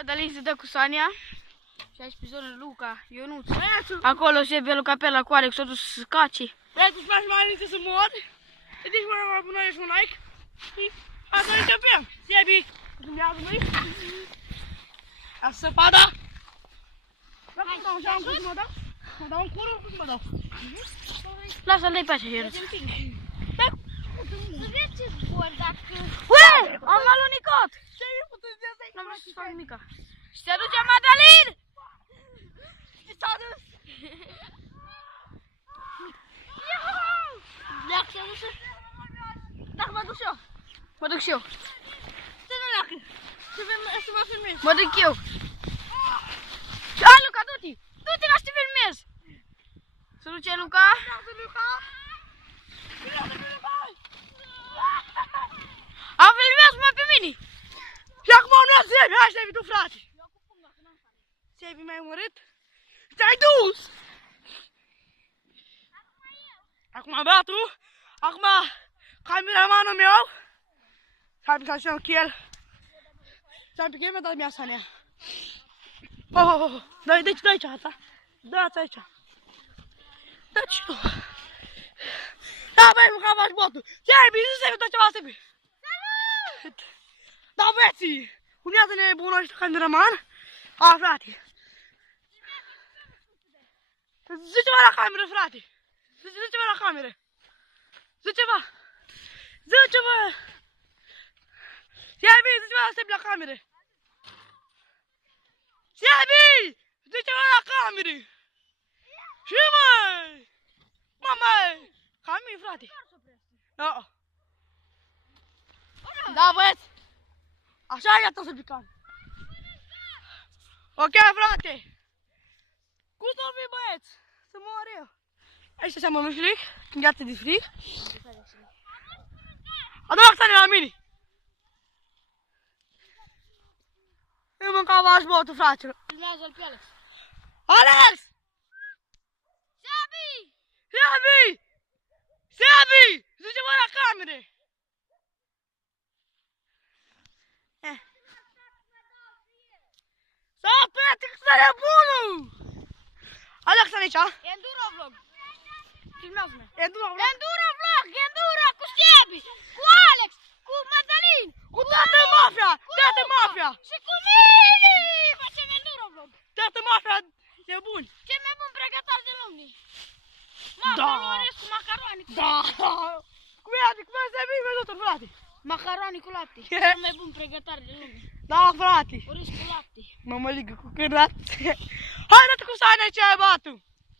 Madalin se dă cu Sania. Și aici pe zonă Luca, Ionuț. Acolo se pe Luca pe la coare, că s-a dus să cace. Vrei tu smași mai înainte să mor? Vedeți mă mai bună și un like. Și hai să începem. Sebi, dumneavoastră măi. Asta săpada. Dacă stau așa în cum mă dau? Mă dau în curul, cum mă dau? Lasă-l de pe așa, Ionuț. Să vezi ce zbor dacă... Ue! Am alunecat! Sebi, puteți de asta? N-am vrut să fac nimica. Și se duce Madalin! Și s-a dus. Dacă se duce... Dacă mă duc și eu. Mă duc și eu. Să nu leacă. Să mă filmez. Mă duc eu. Hai, Luca, du-te! Du-te ca să te filmez! Se duce Luca. Lasă Luca. Lasă Luca. Am filmează-mă pe mine! Și acum nu ia Sebi, hai Sebi tu frate. Sebi m-ai omorât? Te-ai dus! Acum băiatul, acum cameramanul meu. S-a picat și eu cu el. S-a picat, mi-a dat mea Sania. Oh, dă-i aici asta. Dă-ți aici. Dă-ți tu. Da, băi, mânca faci botul. Sebi, zi Sebi, dă ceva Sebi. Salut! Da, băieții, unează-ne bună ăștia cameraman. A, frate. Zi ceva la cameră, frate. Zi ceva la cameră. Zi ceva. Zi ceva. Sebi, zi ceva la Sebi la cameră. Sebi, zi ceva la cameră. Și măi. Mamăi. Cam mie, frate. Da. Da, băieți. Așa e atât să picam. Ok, frate. Cum să-l fii, băieți? Să mor eu. Aici se mănânc frig, gheață de frig. Adu Oxane la mine. Eu mâncam vaș botul, fraților. Filmează-l pe Alex. Alex! Sebi! Sebi! Sebi! Zice-mă la camere! Sau prieten, că să nebunul! Alex aici, a? Enduro vlog. Filmează-mă. Enduro vlog. Enduro vlog, Enduro cu Sebi, cu Alex, cu Madalin, Cu toată mafia! Toată mafia! și cu mine! Facem Enduro vlog. Toată mafia e bun! Cel mai bun pregătar de lume. Da. Macaroni cu macaroni. Da! Cum e, adică cum e să vii, văzutul, frate? Macaroni cu lapte. Cel mai bun pregătar de lume. Da, frate! Oriș cu lapte. Mă măligă cu cârnat. Hai, dă-te cu Sania ce ai batu!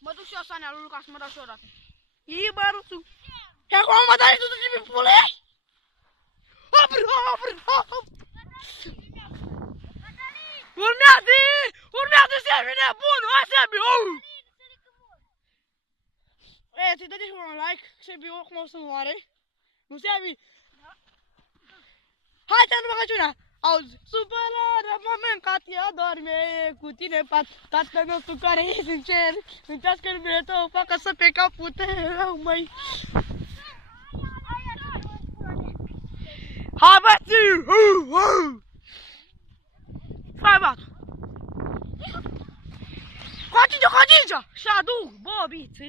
Mă duc și eu, Sania, lui Luca, să mă dau și eu o dată. Ii, băruțu! Și acum mă dai tu duci pe pulești? Hopr, hopr, hopr! Urmează! Urmează Sebi nebun! Hai Sebi! Ei, ți-i dă-te și un like, Sebi oricum o să moare. Nu Sebi? Hai, te-am rugăciunea! Auzi, supărarea m-a mâncat, ea dorme cu tine pat. Tatăl nostru care e sincer, încească numele tău, facă să pe capul tău, măi. Hai, băieții! Hai, băiatul! Coacinge! Și aduc, bobițe!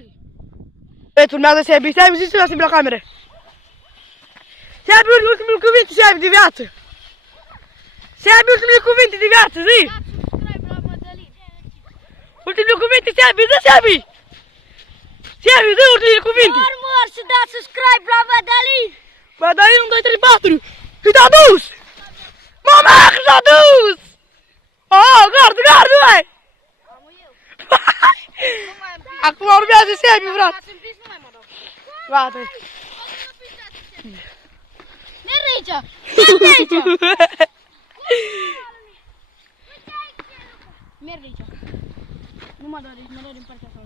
Băieți, urmează Sebi, Sebi, zici la Sebi la cameră. Sebi, ultimul cuvinte, Sebi, de viață. Sebi, ultimul cuvinte de viață, zi! Subscribe la Madalin. Ultimul cuvinte, Sebi, zi, Sebi! Sebi, zi ultimul cuvinte! Mor să dați subscribe la Madalin. Madalin, 1, 2, 3, 4! Și te-a dus! Mama, că s-a dus! Oh, gardă, hai! Acum urmează Sebi, frate! Gata! Merg aici! Merg aici! Merg aici! Nu mă doare, mă doare în partea asta.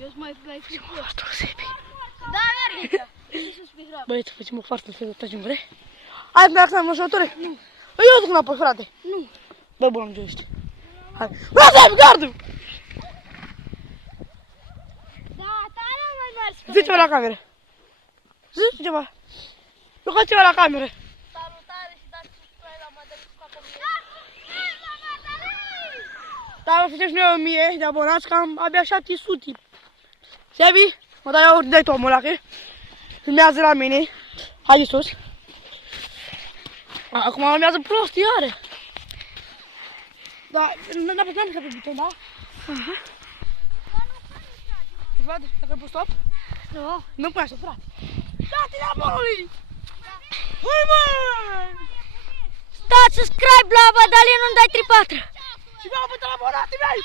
Eu sunt mai fricos. Da, merg aici! Băieți, facem o farsă să tragem gure. Hai, merg să am moșătură? Nu. Eu duc înapoi, frate. Nu. Bă, bun, am găsit. Hai. Bă, Sebi, gardă! Da, tare mai mers. Zi ceva la cameră. Zi ceva. Eu fac ceva la cameră. Salutare și dați subscribe la Madalin cu capul meu. Dar facem și noi 1000 de abonați, că am abia 700. Sebi, mă dai tu omul ăla, că filmează la mine. Hai de sus. Acum urmează prost, iară. Da, n-am pus pe buton, da? Îți văd? Dacă ai pus stop? Nu. Nu pune așa, frate. Da-te la bolului! Hai, mă! Dați subscribe la Madalin, nu-mi dai 3-4. Și mi-au putut la abonate mei!